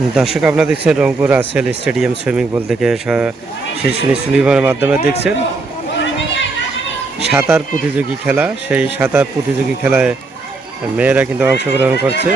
দর্শক, আপনারা দেখছেন Rangpur Russel stadium swimming pool থেকে শীর্ষ নিশ্চয়বার মাধ্যমে দেখছেন সাঁতার প্রতিযোগী খেলা। সেই সাঁতার প্রতিযোগী খেলায় মেয়েরা কিন্তু অংশগ্রহণ করছে।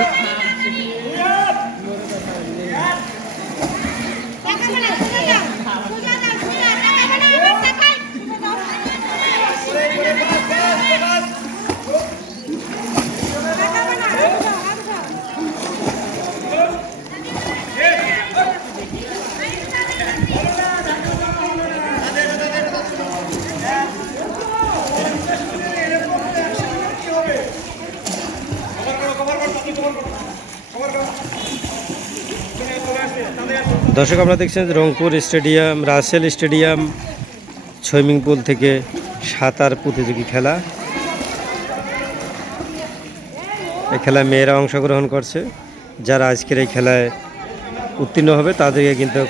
দর্শক, আপনারা দেখছেন Rangpur stadium, Russel stadium swimming pool থেকে সাঁতার প্রতিযোগী খেলা। এই খেলায় মেয়েরা অংশগ্রহণ করছে। যারা আজকের এই খেলায় উত্তীর্ণ হবে, তাদেরকে কিন্তু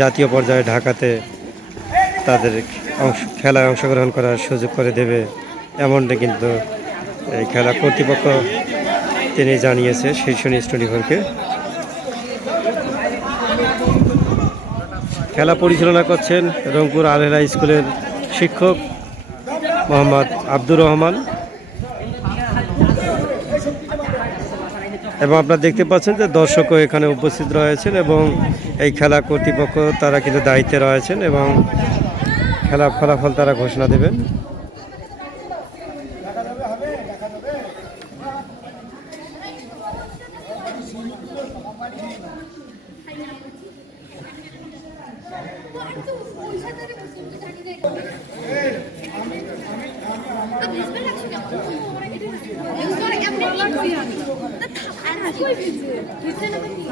জাতীয় পর্যায়ে ঢাকাতে তাদের অংশ খেলায় অংশগ্রহণ করার সুযোগ করে দেবে এমনটা কিন্তু এই খেলা কর্তৃপক্ষ তিনি জানিয়েছে শীর্ষ স্টুডিওকে খেলা পরিচালনা করছেন রংপুর আলহেলা স্কুলের শিক্ষক মোহাম্মদ আব্দুর রহমান। এবং আপনারা দেখতে পাচ্ছেন যে দর্শকও এখানে উপস্থিত রয়েছেন এবং এই খেলা কর্তৃপক্ষ তারা কিন্তু দায়িত্বে রয়েছেন এবং খেলা ফলাফল তারা ঘোষণা দেবেন।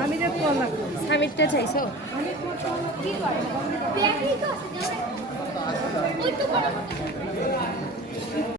আমি যে করলাম সামিটটা চাইছো? কি